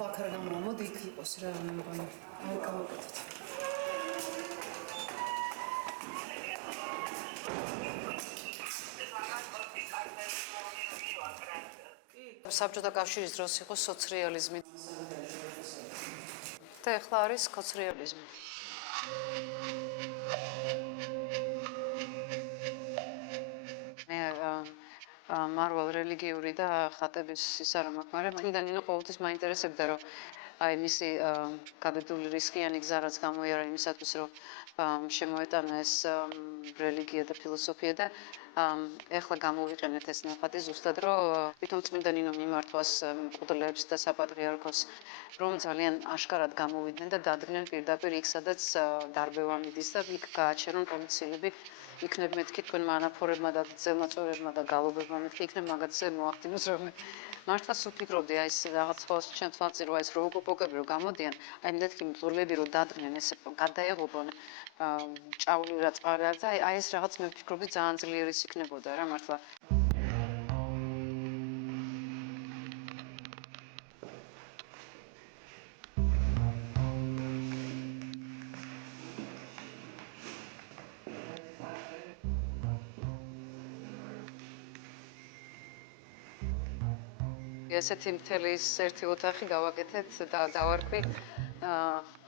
ახლა აქარიდან მოდი იქ იყოს რა მე მგონი აი გავაკეთეთ საბჭოთა კავშირის დროს იყო სოციალიზმი და ახლა არის კოცრიალიზმი მარვალ რელიგიური და ხატების ის არ მაქვს, მაგრამ მაშინდან ნინო ყოველთვის მაინტერესებდა რომ აი მისი გადადული რისკიანი გზა რაც გამოიარა იმისათვის რომ შემოეტანა ეს რელიგია და ფილოსოფია და ეხლა გამოვიყენეთ ეს ნახატი ზუსტად რომ თვითონ წმინდა ნინო მიმართვას მღვდლებს და საპატრიარქოს რომ ძალიან აშკარად გამოვიდნენ და დადგნენ პირდაპირ იქ სადაც დარბევა მიდის და იქ გააჩერონ პოლიციელები იქნებ მეთქი თქვენ მანაფორებმა და ძელმაწვევებმა და გალობებმა მეთქი იქნებ მაგათზე მოახდინოს რომ მართლა ვფიქრობდი აი ეს რაღაც ხოლმე ჩემ თვალწინ რომ ეს როკოკოკები რომ გამოდიან აი მეთქი მძღოლები რომ დადგნენ ესე გადაეღობონ ჭავლი რა წყარი აქვს აი ეს რაღაც მე ვფიქრობდი ძალიან ძლიერი იქნებოდა რა მართლა ესეთი მთელი ერთი ოთახი გავაკეთეთ და დავარქვი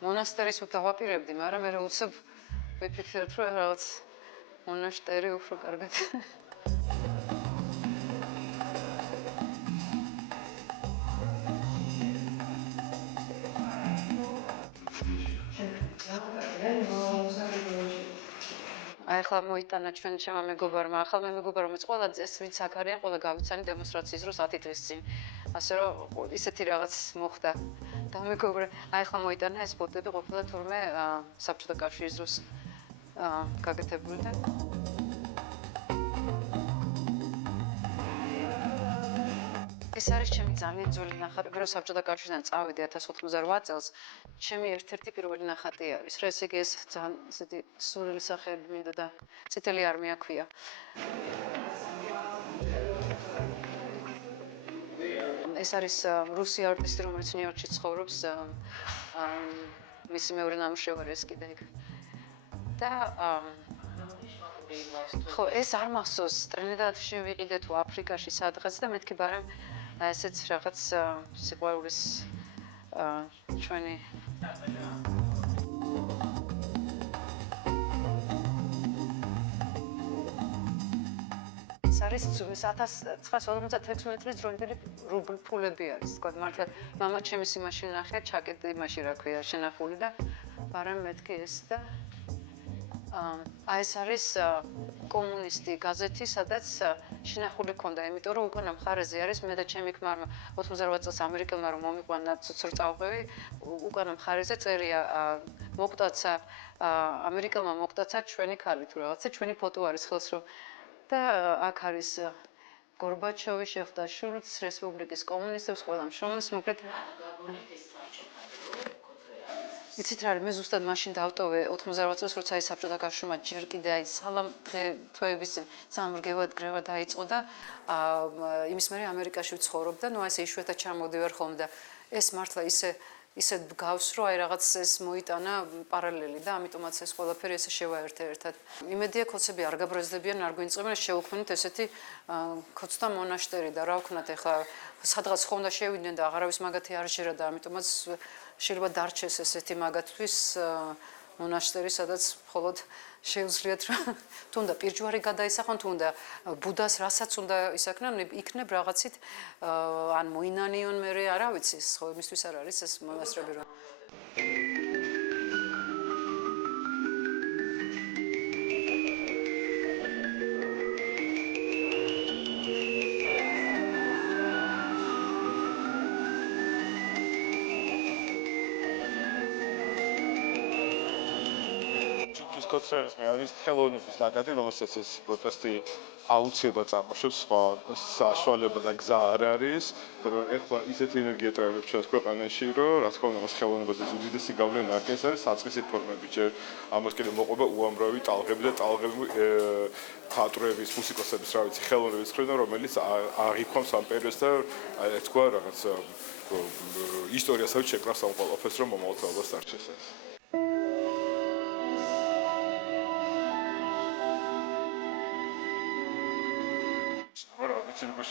მონასტერის დავაპირებდი, მაგრამ მე უცებ ვიფიქრეთ რომ რაღაც მონასტერი უფრო კარგად ახლა მოიტანა ჩვენ ჩემმა მეგობარმა ახლა მე მეგობარ რომელიც ყველა წეს ვინც აქ არიან ყველა გავიცანი დემონსტრაციის დროს 10 დღის წინ ასე რომ ისეთი რაღაც მოხდა და მეგობრა ახლა მოიტანა ეს ფოტოები ყოფილა თურმე საბჭოთა კავშირის დროს გაკეთებული და ეს არის ჩემი ძალიან ძველი ნახატი რო საბჭოთა კავშირიდან წავედი 1988 წელს ჩემი ერთ-ერთი პირველი ნახატი არის რა ესე იგი ეს ძალიან ისეთი სურვილი სახეები მინდა და წითელი არმია ქვია ეს არის რუსი არტისტი რომელიც ნიუ-იორკში ცხოვრობს მისი მეორე ნამუშევარი ეს კიდე იქ და ხო ეს არ მახსოვს ტრინიდადში ვიყიდე თუ აფრიკაში სადღაც და მეთქი ბარემ ესეც რაღაც სიყვარულის ჩვენი ეს არის 1956 წლის დროინდელი რუბლი არის თქო მართლა მამა ჩემი იმაში ნახე ჩაკეტი იმაში რა ქვია შენახული და ბარემ მეთქი ეს და ეს არის კომუნისტი გაზეთი, სადაც შენახული ქონდა, იმიტომ რომ უკვე მხარეზე არის მე და ჩემი ქმარმა 88 წელს ამერიკელმა რომ მომიყვანა ცოცხლ წავღვევი, უკვე მხარეზე წერია მოკვდაცა ამერიკელმა მოკვდაცა ჩვენი ქალი თუ რაღაცა ჩვენი ფოტო არის ხელს რომ და აქ არის გორბაჩოვი შეხვდა შულც რესპუბლიკის კომუნისტებს ყველა მშრომელს მოკლედ იცით რა არის მე ზუსტად მაშინ დავტოვე 88 წელს როცა ის საბჭოთა კავშირმა ჯერ კიდე აი სალამ თვეების წინ სამრგებლოდ გრევა დაიწყო და იმის მერე ამერიკაში ვცხოვრობდა ნუ ესე იშვიათად ჩამოდივარ ხოლმე და ეს მართლა ისე გავს რომ აი რაღაც ეს მოიტანა პარალელი და ამიტომაც ეს ყველაფერი ესე შევაერთე ერთად იმედია კოცები არ გაბრაზდებიან არ გვინწყებენ შევქმნით ესეთი კოცთა მონასტერი და რა ვქნათ ეხლა სადღაც ხომ და შევიდნენ და აღარავის მაგათი არ შეერა და ამიტომაც შეიძლება დარჩეს ესეთი მაგათთვის მონასტერი სადაც მხოლოდ შეუძლიათ რა თუნდა პირჯვარი გადაისახონ თუნდა ბუდას რასაც უნდა ისაქნან იქნებ რაღაცით ან მოინანიონ მე რა ვიცი ხო იმისთვის არ არის ეს მონასტრები რომ კოცრელის მეალის ხელოვნების ნაკადი, რომელსაც ეს პროტესტი აუცილებლად წარმოშობს, საშუალება და გზა არ არის, რომ ეხლა ისეთი ენერგია წაიღებს ჩვენს ქვეყანაში, რომ რა თქმა უნდა, მას ხელოვნებაზე უდიდესი გავლენა აქვს, ეს არის საწყისი ფორმები, ჯერ ამას კიდე მოყვება უამრავი ტალღები და ტალღები მხატვრების, მუსიკოსების, რა ვიცი, ხელოვნების მხრიდან, რომელიც აღიქვამს ამ პერიოდს და თქვა რაღაც ისტორიასაც შეკრავს ამ ყველაფერს, რომ მომავალწელობას დარჩეს ეს.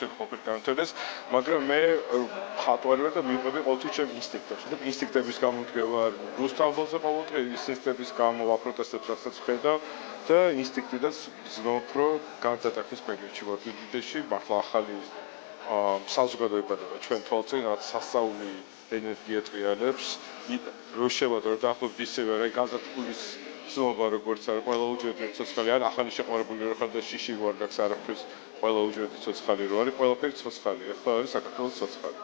შეფოთებდეს, მაგრამ მე ხატვარი ვარ და მივყვები ყოველთვის ჩემ ინსტინქტებს. და ინსტინქტების გამომდგება რუსთაველზე ყოველთვის ინსტინქტების გამო ვაპროტესტებ რასაც ხედავ და ინსტინქტიდან ვზნობ, რომ გარდატეხის პერიოდში ვარ უდიდესი, მართლა ახალი საზოგადოება ჩვენ თვალწინ რაც სასწაული ენერგია ტრიალებს, რო შევადრო დაახლოებით ისევე რა განსაკუთრების ზომა როგორც არ ყველა უჯრედი ცოცხალი არ ახალი შეყვარებული რო ხარ და შიში ვარ და არაფერს ყველა უჯრედი ცოცხალი რო არის ყველაფერი ცოცხალია ახლა არის საქართველოს ცოცხალი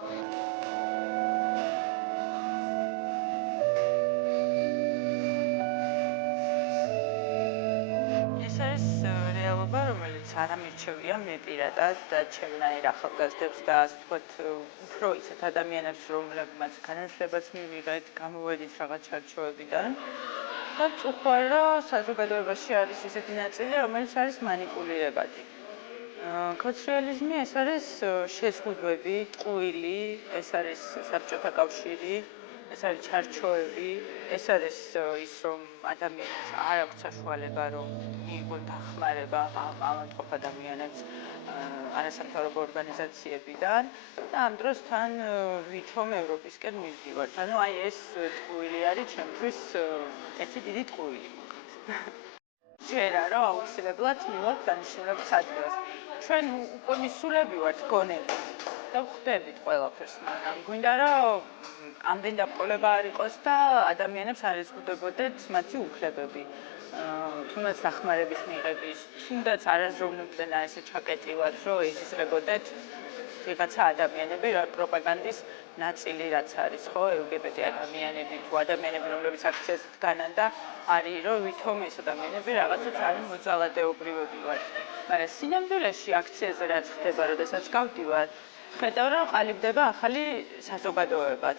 ეს არის რეალობა რომელიც არ ამირჩევია მე პირადად და ჩემნაირ ახალგაზრდებს და ასე ვთქვათ უფრო ისეთ ადამიანებს რომლებმაც განათლებაც მივიღეთ გამოვედით რაღაც ჩარჩოებიდან და ვწუხარ რომ საზოგადოებაში არის ისეთი ნაწილი რომელიც არის მანიპულირებადი კოცრეალიზმი ეს არის შეზღუდვები, ტყუილი, ეს არის საბჭოთა კავშირი, ეს არის ჩარჩოები, ეს არის ის რომ ადამიანს არ აქვს საშუალება რომ მიიღონ დახმარება ავადმყოფ ადამიანებს არასამთავრობო ორგანიზაციებიდან და ამ დროს თან ვითომ ევროპისკენ მივდივართ. ანუ აი ეს ტყუილი არის ჩემთვის ერთი დიდი ტყუილი. შეიძლება რომ აუცილებლად მივიღოთ დანიშნულების ადგილას. ჩვენ უკვე მისულები ვართ გონებით და ვხვდებით ყველაფერს, მაგრამ გვინდა რომ ამდენ დაბრკოლება არ იყოს და ადამიანებს არ ეზღუდებოდეთ მათი უფლებები. თუნდაც დახმარების მიღების, თუნდაც არაზრუნავდნენ ესე ჩაკეტილად, რომ იზრდებოდეთ ვიღაცა ადამიანები პროპაგანდის ნაწილი რაც არის, ხო, LGBT ადამიანები, თუ ადამიანები რომლებიც აქციას დგანან და არის რომ ვითომ ეს ადამიანები რაღაცა ძალიან მოძალადეობრივები ვარ. მაგრამ სინამდვილეში აქციაზე რაც ხდება, როდესაც გავდივარ, ხედავ რომ ყალიბდება ახალი საზოგადოება.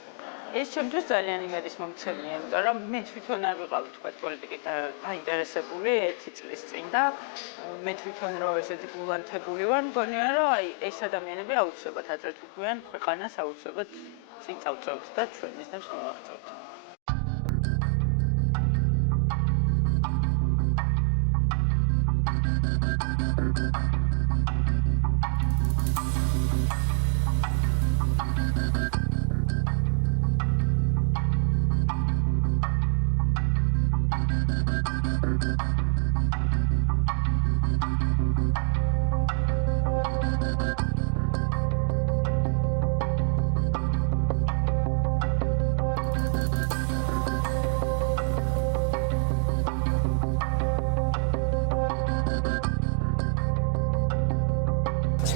ეს ჩემთვის ძალიან იმედის მომცემია, იმიტომ რომ მე თვითონ არ ვიყავ თქვა პოლიტიკით დაინტერესებული 1 წლის წინ და მე თვითონ რომ ესეთი გულანთებული ვარ, მგონია რომ აი ეს ადამიანები აუცილებლად აზრით უქმნიან ქვეყანას აუცილებლად წინ წავწევთ და ჩვენ მიზნებს მივაღწევთ.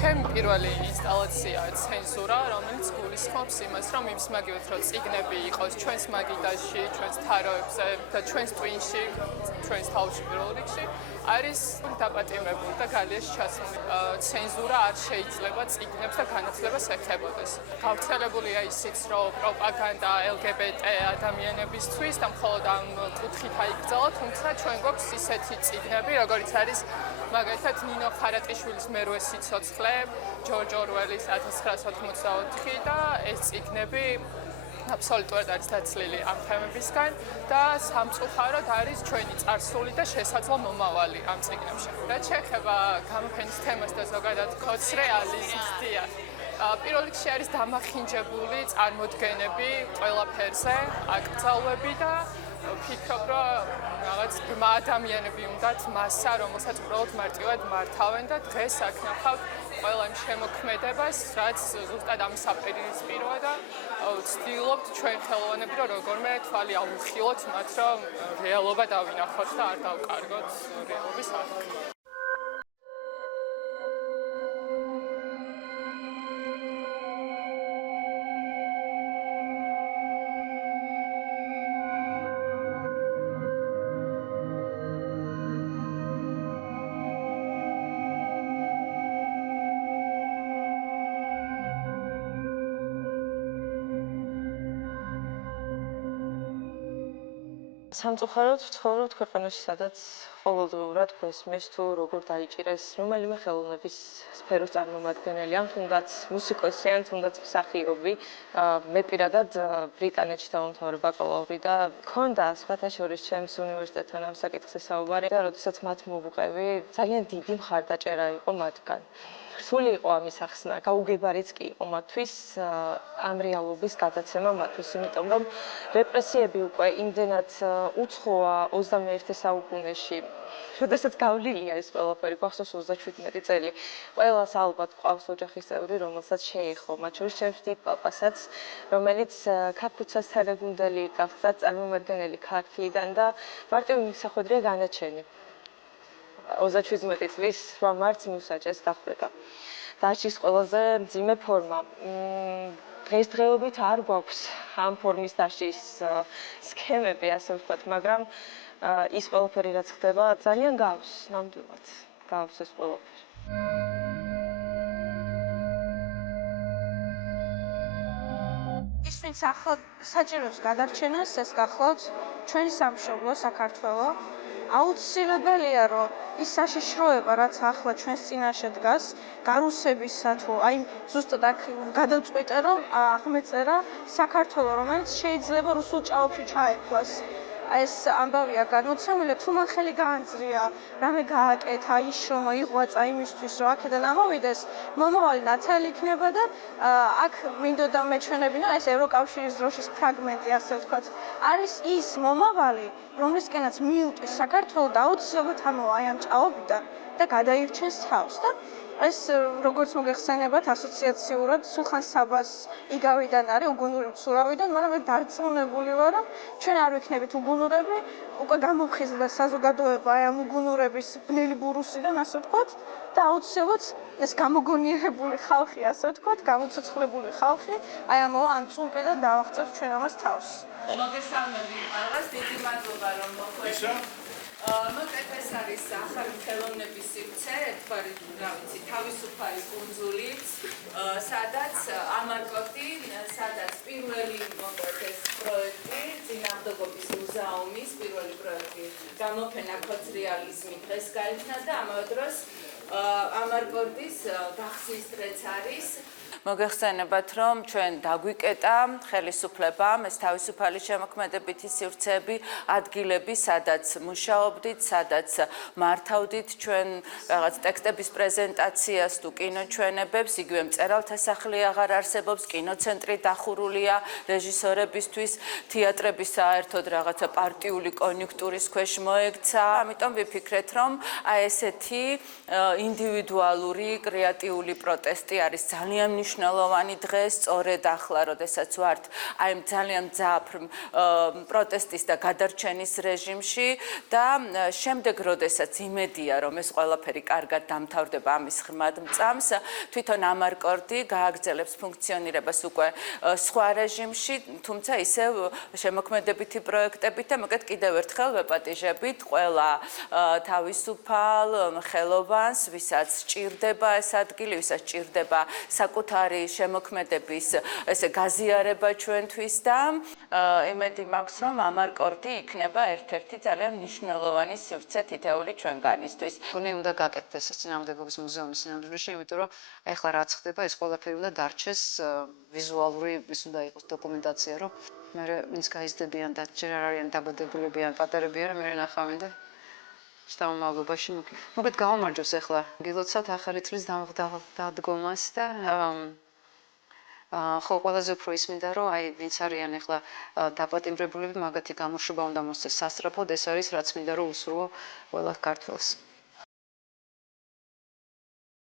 ჩემი პირველი ინსტალაციაა ცენზურა, რომელიც გულისხმობს იმას, რომ იმსმაგივთ, რომ წიგნები იყოს ჩვენს მაგიდაში, ჩვენს თაროებზე და ჩვენს ტვინში, ჩვენს თავში პირველ რიგში, არის დაპატიმრებული და გალიაში ჩასული. ცენზურა არ შეიძლება წიგნებს და განათლებას ეხებოდეს. გავრცელებულია ისიც, რომ პროპაგანდა LGBT ადამიანებისთვის და მხოლოდ ამ კუთხით აიკრძალა, თუმცა ჩვენ გვაქვს ისეთი წიგნები, როგორიც არის მაგალითად ნინო ხარატიშვილის მერვე სიცოცხლე, ჯორჯ ორველის 1984 და ეს წიგნები აბსოლუტურად არის დაცლილი ამ თემებისგან და სამწუხაროდ არის ჩვენი წარსული და შესაძლო მომავალი ამ წიგნებში. რაც შეეხება გამოფენის თემას და ზოგადად კოცრეალიზმს, პირველ რიგში არის დამახინჯებული წარმოდგენები ყველაფერზე, აკრძალვები და ვფიქრობ, რომ რაღაც ბმა ადამიანები უნდათ მასა, რომელსაც უბრალოდ მარტივად მართავენ და დღეს აქ ნახავთ ყველა იმ შემოქმედებას, რაც ზუსტად ამის საპირისპიროა და ვცდილობთ ჩვენ ხელოვანები, რომ როგორმე თვალი აუხილოთ მათ, რომ რეალობა დავინახოთ და არ დავკარგოთ რეალობის აღქმა. სამწუხაროდ ვცხოვრობთ ქვეყანაში, სადაც ყოველდღიურად გვესმის თუ როგორ დაიჭირეს რომელიმე ხელოვნების სფეროს წარმომადგენელი, ან თუნდაც მუსიკოსი, ან თუნდაც მსახიობი. მე პირადად ბრიტანეთში დავამთავრე ბაკალავრი და მქონდა სხვათა შორის ჩემს უნივერსიტეტთან ამ საკითხზე საუბარი და როდესაც მათ მოვუყევი, ძალიან დიდი მხარდაჭერა იყო მათგან. სული იყო ამის ახსნა, გაუგებარიც კი იყო მათთვის ამ რეალობის გადაცემა მათთვის, იმიტომ რომ რეპრესიები უკვე იმდენად უცხოა 21 საუკუნეში. როდესაც გავლილია ეს ყველაფერი, გვახსოვს 37 წელი. ყველას ალბათ ყავს ოჯახის წევრი, რომელსაც შეეხო, მათ შორის ჩემს დიდ პაპასაც, რომელიც ქართულსაც თერგუნდელი გახდა წარმომადგენელი ქართლიდან და მარტივი მისახვედრია განაჩენი. 37 წლის 8 მარტს მიუსაჯეს დახვრეტა. დაჭრის ყველაზე მძიმე ფორმა. დღესდღეობით არ გვაქვს ამ ფორმის დაშლის სქემები, ასე ვთქვათ, მაგრამ ის ყველაფერი რაც ხდება, ძალიან გავს, ნამდვილად. გავს ეს ყველაფერი. ის ვინც ახლა საჭიროებს გადარჩენას, ეს გახლავთ ჩვენი სამშობლო საქართველო. აუცილებელია, რომ ის საშიშროება, რაც ახლა ჩვენს წინაშე დგას, გარუსებისა თუ აი ზუსტად აქ გადავწყვიტე, რომ აღმეწერა საქართველო, რომელიც შეიძლება რუსულ ჭაობში ჩაექვას. ეს ამბავია განმოცემული, თუ მან ხელი გაანწრია, რამე გააკეთა, იშრომა, იღვაწა იმისთვის, რომ აქედან ამოვიდეს, მომავალი ნათელი იქნება და აქ მინდოდა მეჩვენებინა ეს ევროკავშირის დროშის ფრაგმენტი, ასე ვთქვათ, არის ის მომავალი, რომლისკენაც მიუტყვის საქართველო და აუცილებლად ამოვა აი ამ ჭაობიდან და გადაირჩენს თავს და ეს როგორც მოგეხსენებათ ასოციაციურად სულხან საბას იგავიდან არის უგუნური მცურავიდან, მაგრამ მე დარწმუნებული ვარ, რომ ჩვენ არ ვიქნებით უგუნურები, უკვე გამოვხიზდა საზოგადოება აი ამ უგუნურების ბნელი ბურუსიდან, ასე ვთქვათ, და აუცილებლად ეს გამოგონიერებული ხალხი, ასე ვთქვათ, გამოცოცხლებული ხალხი, აი ამოვა ამ წუმპი და დავაღწევთ ჩვენ ამას თავს. მოგესალმები ყველას, დიდი მადლობა რომ მოხვედრით. მოკლედ ეს არის ახალი ხელოვნების სივრცე, ერთგვარი, რა ვიცი, თავისუფალი კუნძული, სადაც ამარკოტი, სადაც პირველი მოკლედ ეს პროექტი, წინააღმდეგობის მუზეუმის პირველი პროექტი, გამოფენა ქოცრეალიზმი დღეს გაიხსნა და ამავე დროს ამარკოტის გახსნის დღეც არის. მოგეხსენებათ, რომ ჩვენ დაგვიკეტა ხელისუფლებამ ეს თავისუფალი შემოქმედებითი სივრცეები, ადგილები, სადაც მუშაობდით, სადაც მართავდით ჩვენ რაღაც ტექსტების პრეზენტაციას თუ კინოჩვენებებს, იგივე მწერალთა სახლი აღარ არსებობს, კინოცენტრი დახურულია რეჟისორებისთვის, თეატრები საერთოდ რაღაცა პარტიული კონიუნქტურის ქვეშ მოექცა. ამიტომ ვიფიქრეთ, რომ აი ესეთი ინდივიდუალური, კრეატიული პროტესტი არის ძალიან მნიშვნელოვანი დღე, სწორედ ახლა, როდესაც ვართ აი ამ ძალიან მძაფრ პროტესტის და გადარჩენის რეჟიმში და შემდეგ, როდესაც იმედია, რომ ეს ყველაფერი კარგად დამთავრდება ამის ღრმად მწამს, თვითონ ამარკორდი გააგრძელებს ფუნქციონირებას უკვე სხვა რეჟიმში, თუმცა ისევ შემოქმედებითი პროექტებით და მოკლედ კიდევ ერთხელ ვეპატიჟებით ყველა თავისუფალ ხელოვანს, ვისაც სჭირდება ეს ადგილი, ვისაც სჭირდება საკუთარი შემოქმედების ესე გაზიარება ჩვენთვის და იმედი მაქვს, რომ ამარკორდი იქნება ერთ-ერთი ძალიან მნიშვნელოვანი სივრცე თითეული ჩვენგანისთვის. თუნე უნდა გაკეთდეს ეს წინააღმდეგობის მუზეუმის სინამდვილეში, იმიტომ რომ ეხლა რაც ხდება, ეს ყველაფერი უნდა დარჩეს ვიზუალური, ის უნდა იყოს დოკუმენტაცია, რომ მე ვინც გაიზრდებიან და ჯერ არ არიან დაბადებულები ან პატარებიან, მე ნახავენ და შთამომავლობაში მოკლედ გავამარჯოს ეხლა გილოცავთ ახალი წლის დადგომას და ხო ყველაზე უფრო ის მინდა რომ აი ვინც არიან ეხლა დაპატიმრებულები მაგათი გამოშვება უნდა მოსცეს სასწრაფოდ ეს არის რაც მინდა რომ უსურვო ყველა ქართველს